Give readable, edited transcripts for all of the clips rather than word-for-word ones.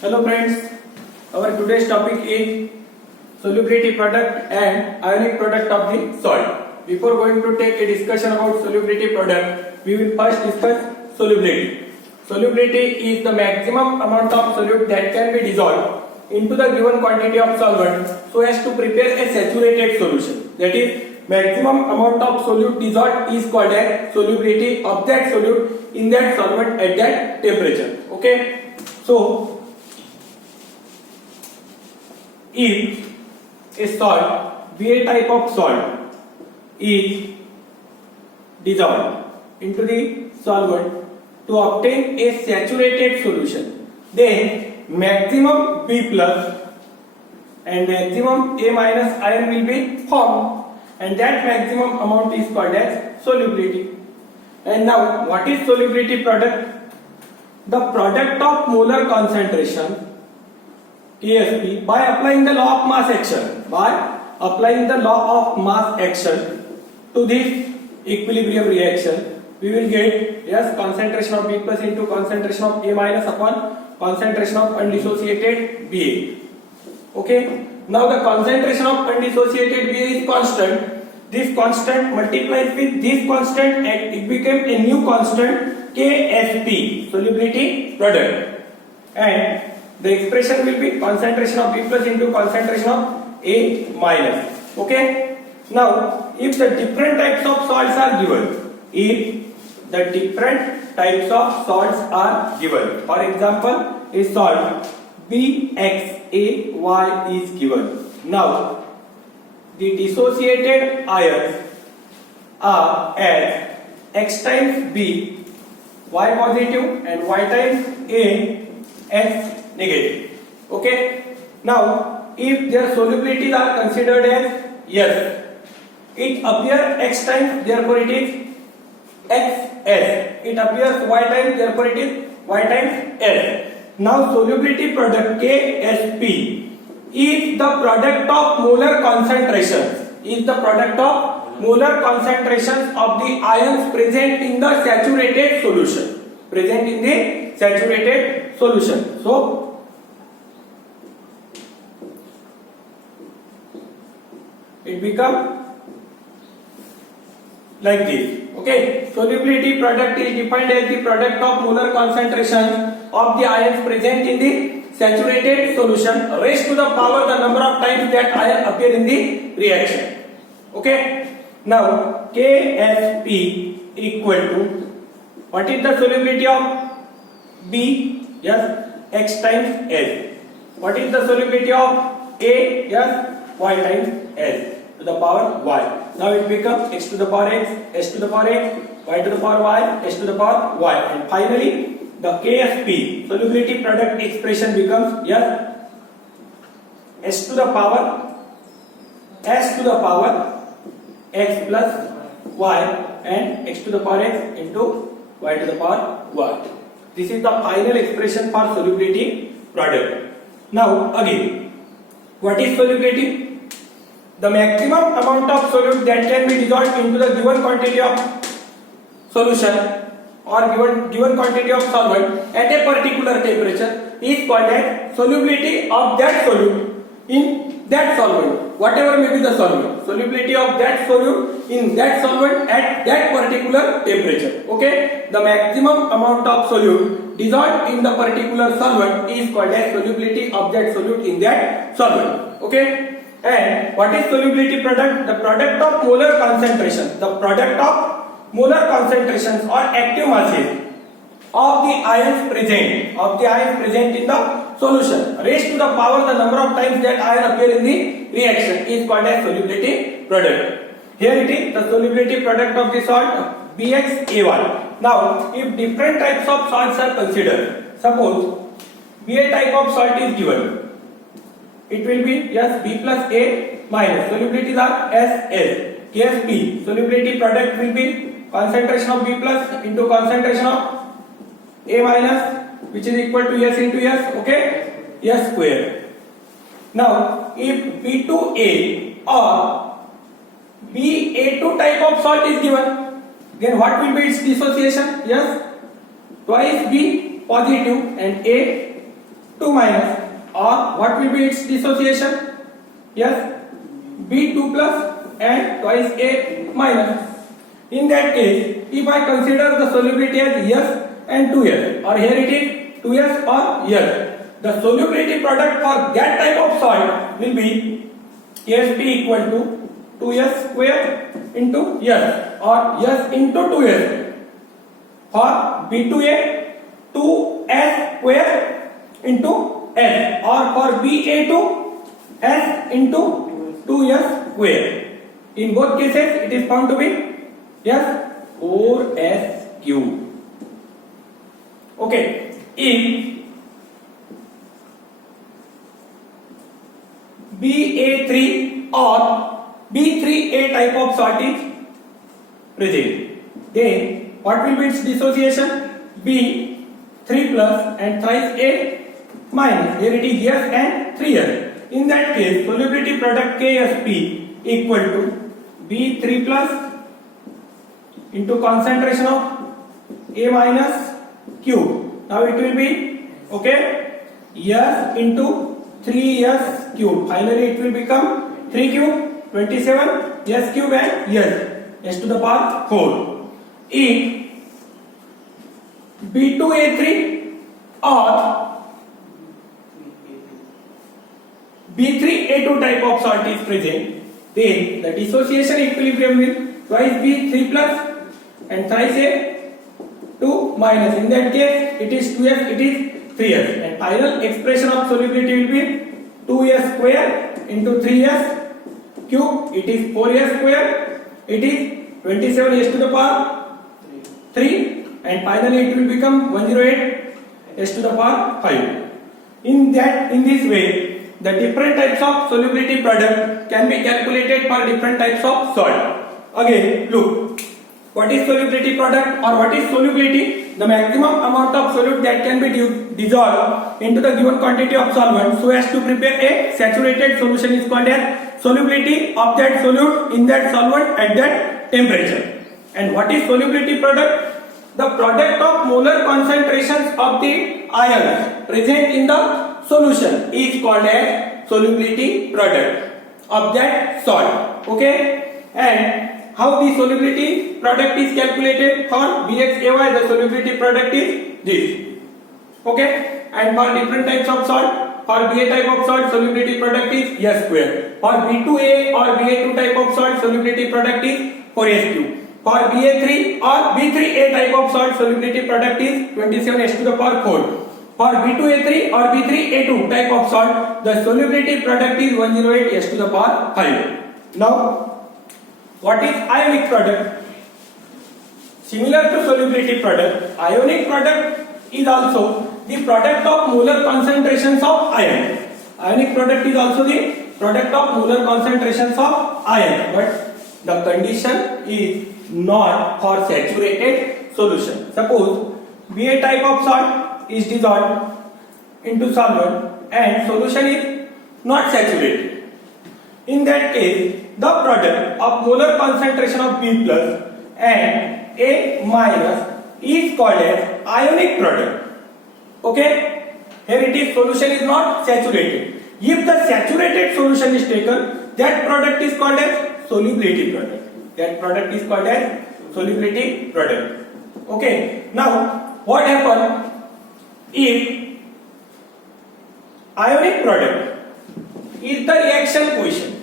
Hello friends, our today's topic is solubility product and ionic product of the salt. Before going to take a discussion about solubility product, we will first discuss solubility. Solubility is the maximum amount of solute that can be dissolved into the given quantity of solvent so as to prepare a saturated solution. That is, maximum amount of solute dissolved is called as solubility of that solute in that solvent at that temperature. Okay, so if a salt, be a type of salt, is dissolved into the solvent to obtain a saturated solution, then maximum B plus and maximum A minus ion will be formed, and that maximum amount is called as solubility. And now, what is solubility product? The product of molar concentration KSP by applying the law of mass action. By applying the law of mass action to this equilibrium reaction, we will get concentration of B plus into concentration of A minus upon concentration of undissociated Ba. Okay. Now the concentration of undissociated Ba is constant. This constant multiplies with this constant and it became a new constant KSP, solubility product. And the expression will be concentration of B plus into concentration of A minus. Okay. Now, if the different types of salts are given, for example, a salt BXAY is given. Now, the dissociated ions are as X times B, Y positive, and Y times A, X negative. Okay. Now, if their solubilities are considered as yes, it appears X times, therefore it is XS. It appears Y times, therefore it is Y times S. Now, solubility product KSP is the product of molar concentrations. Of the ions present in the saturated solution. So, it becomes like this. Okay, solubility product is defined as the product of molar concentration of the ions present in the saturated solution raised to the power the number of times that ion appear in the reaction. Okay. Now, KSP equal to, what is the solubility of B? Yes, X times S. What is the solubility of A? Yes, Y times S to the power Y. Now it becomes X to the power X, S to the power X, Y to the power Y, S to the power Y. And finally, the KSP solubility product expression becomes S to the power X plus Y and X to the power X into Y to the power Y. This is the final expression for solubility product. Now again, what is solubility? The maximum amount of solute that can be dissolved into the given quantity of solution or given quantity of solvent at a particular temperature is called as solubility of that solute in that solvent, whatever may be the solvent. Solubility of that solute in that solvent at that particular temperature. Okay, the maximum amount of solute dissolved in the particular solvent is called as solubility of that solute in that solvent. Okay. And what is solubility product? The product of molar concentration. The product of molar concentrations or active masses of the ions present in the solution raised to the power the number of times that ion appear in the reaction is called as solubility product. Here it is the solubility product of the salt BXAY. Now, if different types of salts are considered, suppose Ba type of salt is given. It will be B plus A minus. Solubilities are SS. KSP solubility product will be concentration of B plus into concentration of A minus, which is equal to S into S. Okay, S square. Now, if B2A or Ba2 type of salt is given, then what will be its dissociation? Yes, twice B positive and A 2 minus, or what will be its dissociation? Yes, B 2 plus and twice A minus. In that case, if I consider the solubility as S and 2S, or here it is 2S or S, the solubility product for that type of salt will be KSP equal to 2S square into S, or S into 2S. For B2A, 2S square into S, or for BA2, S into 2S square. In both cases, it is found to be yes 4S cube. Okay, if BA3 or B3A type of salt is present, then what will be its dissociation? B 3 plus and thrice A minus. Here it is S and 3S. In that case, solubility product KSP equal to B3 plus into concentration of A minus cube. Now it will be okay S into 3S cube. Finally it will become 3 cube 27 S cube and S to the power 4. If B2A3 or B3A2 type of salt is present, then the dissociation equilibrium will twice be 3 plus and thrice A 2 minus. In that case, it is 2S, it is 3S, and final expression of solubility will be 2S square into 3S cube. It is 4S square. It is 27S to the power 3, and finally it will become 108 S to the power 5. In this way, the different types of solubility product can be calculated for different types of salt. Again, look, what is solubility product or what is solubility? The maximum amount of solute that can be dissolved into the given quantity of solvent so as to prepare a saturated solution is called as solubility of that solute in that solvent at that temperature. And what is solubility product? The product of molar concentrations of the ions present in the solution is called as solubility product of that salt. Okay, and how the solubility product is calculated? For BXAY, the solubility product is this. Okay, and for different types of salt, for BA type of salt, solubility product is S square. For B2A or BA2 type of salt, solubility product is 4S cube. For BA3 or B3A type of salt, solubility product is 27S to the power 4. For B2A3 or B3A2 type of salt, the solubility product is 108S to the power 5. Now, what is ionic product? Similar to solubility product, ionic product is also the product of molar concentrations of iron. Ionic product is also the product of molar concentrations of iron, but the condition is not for saturated solution. Suppose BA type of salt is dissolved into solvent and solution is not saturated. In that case, the product of molar concentration of B plus and A minus is called as ionic product. Okay, here it is, solution is not saturated. If the saturated solution is taken, that product is called as solubility product. That product is called as solubility product. Okay, now what happens if ionic product is the reaction quotient?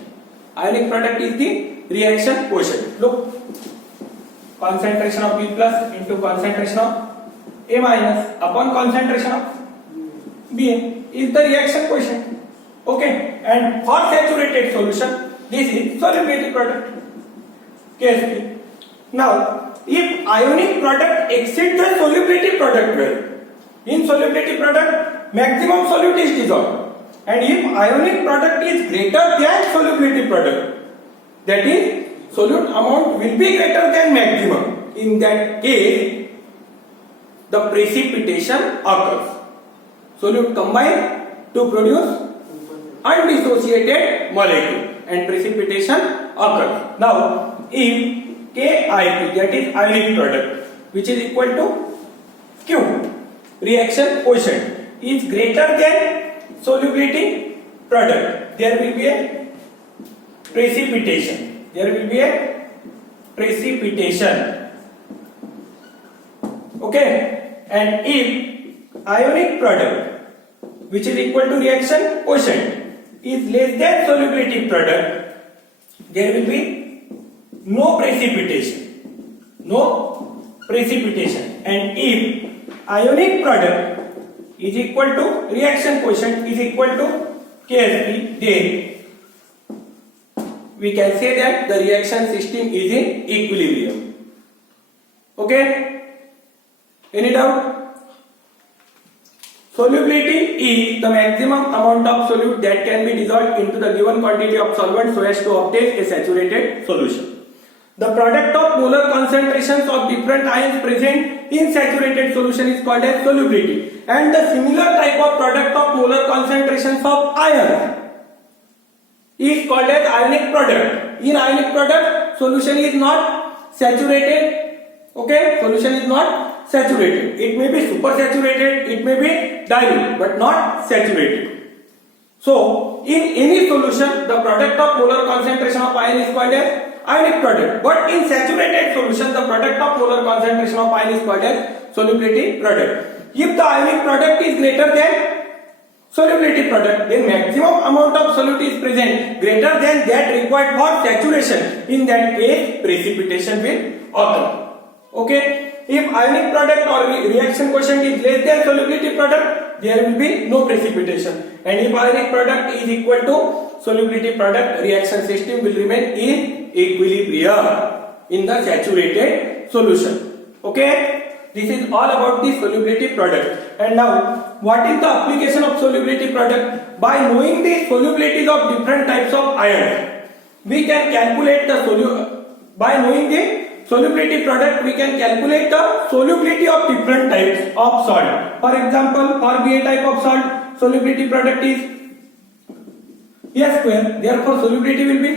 Ionic product is the reaction quotient. Look, concentration of B plus into concentration of A minus upon concentration of B is the reaction quotient. Okay, and for saturated solution, this is solubility product, KSP. Now, if ionic product exceeds the solubility product well, in solubility product, maximum solute is dissolved. And if ionic product is greater than solubility product, that is, solute amount will be greater than maximum. In that case, the precipitation occurs. Solute combine to produce undissociated molecule and precipitation occurs. Now, if KIP, that is ionic product, which is equal to Q, reaction quotient is greater than solubility product, there will be a precipitation. There will be a precipitation. Okay, and if ionic product, which is equal to reaction quotient, is less than solubility product, there will be no precipitation. No precipitation. And if ionic product is equal to reaction quotient is equal to KSP, then we can say that the reaction system is in equilibrium. Okay? Any doubt? Solubility is the maximum amount of solute that can be dissolved into the given quantity of solvent so as to obtain a saturated solution. The product of molar concentrations of different ions present in saturated solution is called as solubility, and the similar type of product of molar concentrations of ions is called as ionic product. In ionic product, solution is not saturated. Okay, solution is not saturated. It may be supersaturated, it may be dilute, but not saturated. So, in any solution, the product of molar concentration of ion is called as ionic product. But in saturated solution, the product of molar concentration of ion is called as solubility product. If the ionic product is greater than solubility product, then maximum amount of solute is present greater than that required for saturation. In that case, precipitation will occur. Okay? If ionic product or reaction quotient is less than solubility product, there will be no precipitation. And if ionic product is equal to solubility product, reaction system will remain in equilibrium in the saturated solution. Okay? This is all about the solubility product. And now, what is the application of solubility product? By knowing the solubilities of different types of ions, we can calculate the by knowing the solubility product, we can calculate the solubility of different types of salt. For example, for Ba type of salt, solubility product is S square. Therefore, solubility will be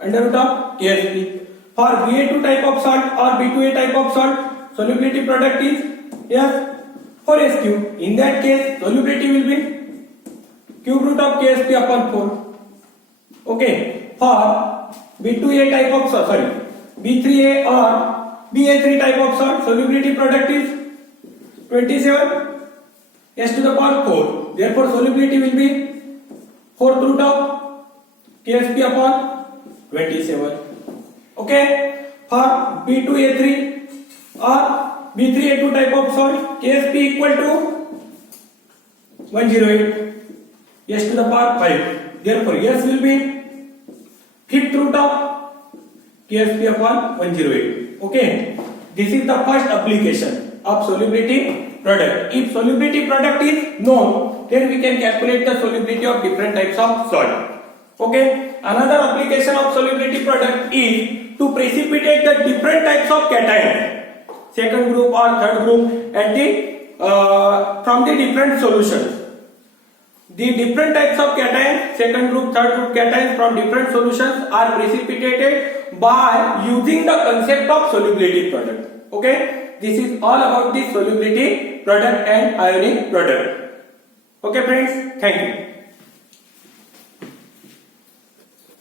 under root of KSP. For Ba2 type of salt or B2A type of salt, solubility product is S for S cube. In that case, solubility will be cube root of KSP upon 4. Okay. For B2A type of salt, B3A or BA3 type of salt, solubility product is 27 S to the power 4. Therefore, solubility will be 4th root of KSP upon 27. Okay. For B2A3 or B3A2 type of salt, KSP equal to 108 S to the power 5. Therefore, S will be 5th root of KSP upon 108. Okay. This is the first application of solubility product. If solubility product is known, then we can calculate the solubility of different types of salt. Okay. Another application of solubility product is to precipitate the different types of cation, second group or third group, at the from the different solutions. The different types of cations, second group, third group cations from different solutions are precipitated by using the concept of solubility product. Okay, this is all about the solubility product and ionic product. Okay friends, thank you.